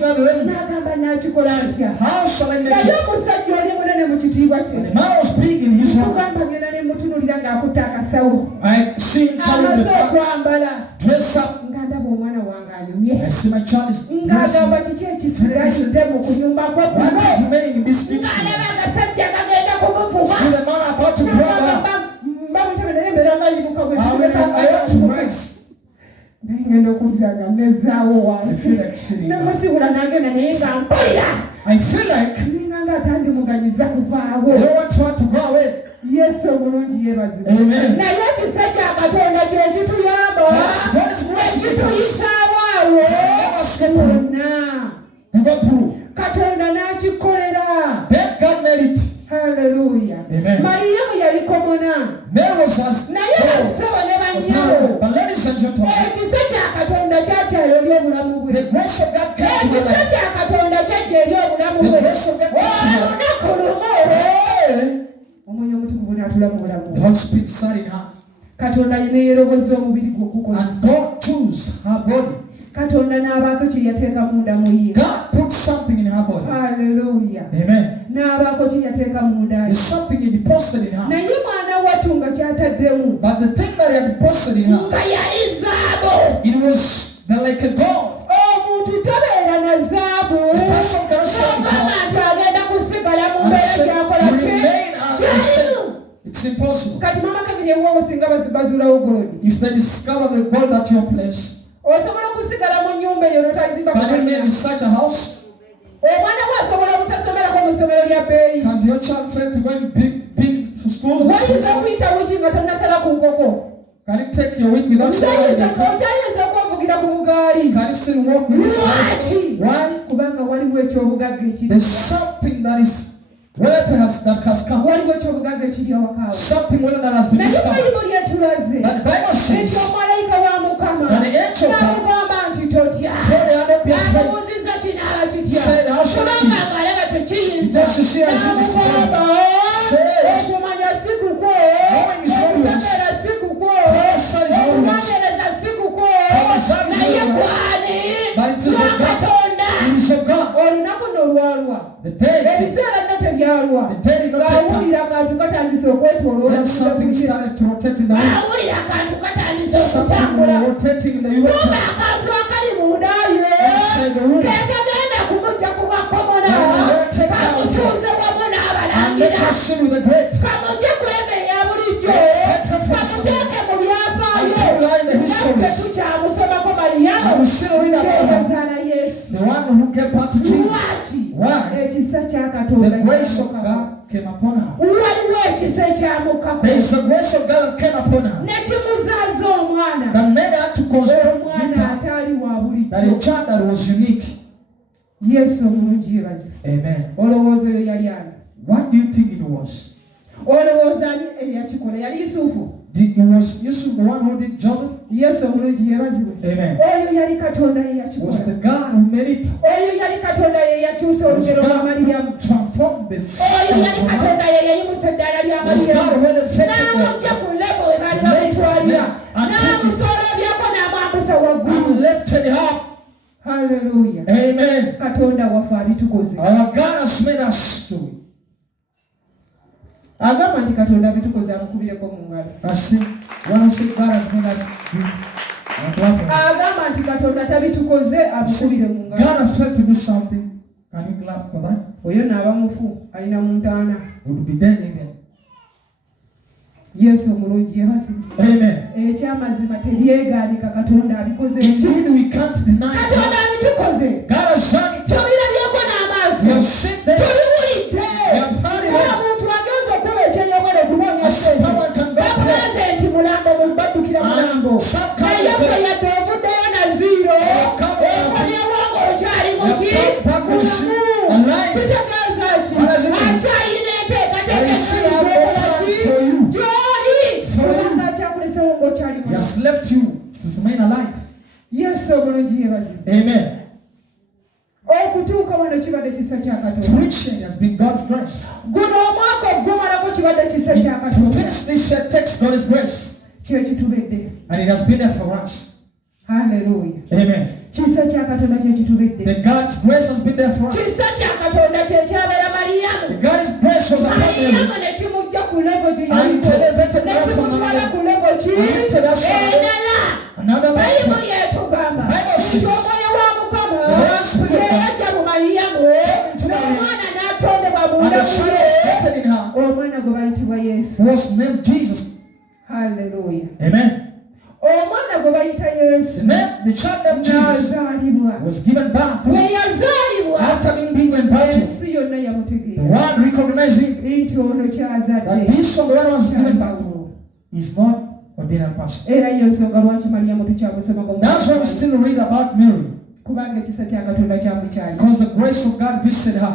looking at them. N'agamba n'akikola atya. How shall I make Naye it? omusajja oli munene mu kitiibwa kye. When the man was big in his heart, Tugamba ngenda ne mutunulira ng'akutte akasawo. I see him carrying the Amaze bag, okwambala. dress up. Nga ndaba omwana wange anyumye. I see my child is dressing. Ng'agamba kiki ekisigadde mu kunyumba kwe kuno. What is remaining in this street? Ng'alaba agasajja gagenda kumuvuma. See the man about to grab her. Mbamutebe naye mbeera nga yibuka bwe I have to rise. naye ngenda okuwulira nga nezaawo I feel wansi. like sitting down. Namusibula n'agenda naye nga mpulira. I feel like Ninga nga atandimuganyiza kuvaawo. I don't want her to go away. Yesu omulungi yeebazibwe. Amen. Naye ekisa kya Katonda kye kituyamba Yes, God is merciful to us. ekituyisaawo awo wonna. To go through. Katonda n'akikolera. Then God made it. Haleluya. Amen. Mariyamu yali komona. Mary was as Naye basaba ne bannyabo. But ladies and gentlemen, Ekisa kya Katonda kyakyali eri obulamu bwe. the grace of God came to her Ekisa life. kya Katonda kyajja eri obulamu The bwe. grace of God came to her life. Olunaku lumu Hey! omwoyo omutukuvu n'atula mu bulamu The bwe. Holy Spirit sat in her. Katonda ne yeeroboza omubiri gwe And okukozesa. God chose her body. Katonda n'abaako kye yateeka munda mu ye. God put something in her body. Haleluya. Amen. N'abaako kye yateeka munda ye. There's something he deposited in her. Naye mwana wattu nga ky'ataddemu But the thing that he had deposited in her, nga yali zaabu. it was like a gold. Omuntu tabeera na zaabu. A person cannot say Ogamba gold nti agenda kusigala mu and mbeera say, gy'akola you kye. remain as I said. It's impossible. Kati mama Kevin ewuwo singa bazuulawo golodi. If they discover the gold at your place, Osobola kusigala mu nnyumba eyo n'otayizimba can you kalina. live in such a house? Omwana we asobola obutasomerako mu ssomero lya bbeeyi. Can your child fail to go in big schools? Wayinza okuyita wiki nga tonnasala ku nkoko. Can it take your week without saying Okyayinza okwevugira ku bugaali. Can you still walk with this house? Lwaki? Why? Kubanga waliwo ekyobugagga ekiri. There's something that is that has come. Waliwo ekyobugagga ekiri awakaawo. Something that has been Naye discovered. Bayibuli etulaze. But the Bible Nti says omwalayika wa Mukama that the angel of God n'amugamba nti totya. told her not be afraid. Amubuuzizza kinaala kitya. Said, how shall I Kubanga be? ng'alaba tekiyinza. Because you see, as it is N'amugamba says, okumanya si kukwo. knowing is glorious. Okutegeera si kukwo. Prophesy is glorious. Okunoonyereza si kukwo. Prophesy is Naye glorious. kwani But it is of lwa God. Katonda. It is of God. Olunaku nno lwalwa. The day Ebiseera byo tebyalwa. The day did not take time. Ng'awulira akantu katandise okwetooloola Then mu something biro. started to rotate in the wind. Awulira akantu katandise Something okutambula. rotating in the Kumbe wind. akantu akali munda ye Inside the room. kekagenda kumujja ku bwakomona kamusuuze wamu And let n'abalangira us sin with the great. kamujje kulema eya bulijjo kamuteeke mu byafaayo naffe tukyamusomako Mariyamu And we still read about her. yazaala Yesu. The one who gave birth to Jesus. Lwaki? Why? Ekisa kya Katonda The grace of kyamukako. God came upon her. Waliwo ekisa ekyamukako There is the grace of God that came upon her. ne kimuzaaza omwana That made her to conceive omwana ataali wa that a bulijjo. child that was unique. Yesu omulungi yebaze. Amen. Olowooza oyo yali ani? What do you think it was? Olowooza ani eyakikola yali Yusufu? It was Yusuf, the one who did Joseph? Yesu omulungi yeebazibwe. Amen. Oyo yali Katonda ye It was the yakikola. God who made it. Oyo yali Katonda ye yakyusa It was olugero lwa God Mariyamu. who transformed this. Oyo yali Katonda ye yayimusa eddaala lya It was God Mariyamu. who made it N'amugya faithful ku levo we baali bamutwalira. N'amusoolobyako n'amwambusa waggulu. and lifted it up. Haleluya. Amen. Katonda waffe abitukoze. Our God has made us do it. Agamba nti Katonda abitukoze amukubireko mu ngalo. I see. When I say God has made us do it, I'm glad for it. Agamba nti Katonda tabitukoze amukubire mu ngalo. God has tried to do something. Can you clap for that? Oyo n'aba mufu alina mu ntaana. We will be dead even. Yesu omulungi yeebazibwe. Amen. Ekyamazima tebyegaanika Katonda abikoze. Indeed, we can't deny Katonda God. abitukoze. God has done it. Tubirabyeko We n'amaaso. have seen that. Tubiwulidde. We have heard it. Omuntu agenza okuba ekyeyogero okunoonya A ssente. someone can go Bamulaze nti mulambo baddukira mulambo. And some kind Naye of gwe yadde ovuddeyo na zero. come back. Okomyewo ng'okyali mu ki? You have come back with Mulamu. alive. Kitegeeza ki? What does it mean? Akyalina enteekateeka There is still ennungi a z'okola plan ki? for you. Gy'oli. For you. Kubanga akyakulesewo ng'okyali He mulamu. has left you to remain alive. Yesu omulungi yeebazibwe. Amen. Okutuuka wano kibadde kisa kya Katonda. Preaching has been God's grace. Guno omwaka ogumalako kibadde kisa kya To Katonda. finish this year takes God's grace. Kye kitubedde. And it has been there for us. Haleluya. Amen. kisa kya Katonda kye kitubedde. The God's grace has been there for us. Kisa kya Katonda kye kyabeera Mariyamu. The God's grace was upon them. Mariyamu ne kimujja ku level gye And yaliko. elevated Ne us from kimutwala ku level another Bayibuli level. etugamba Bible says, nti Omwoyo wa Mukama the Holy Spirit ye yajja mu Mariyamu n'omwana n'atondebwa mu and the ndamu child ye. was created in her, Omwana gwe bayitibwa Yesu. was named Jesus. Hallelujah. Amen. Omwana gwe bayita Yesu The child named Jesus n'azaalibwa. was given birth Bwe to. yazaalibwa After being given birth to, ensi yonna the yamutegeera world recognized him. nti ono That kyazadde this one, the one was given birth to, kyandawulo. is not ordinary person. Era yo nsonga lwaki Mariyamu tukyamusomako mu That's why we still read about Mary. kubanga ekisa kya Katonda kyamukyali. Because the grace of God visited her.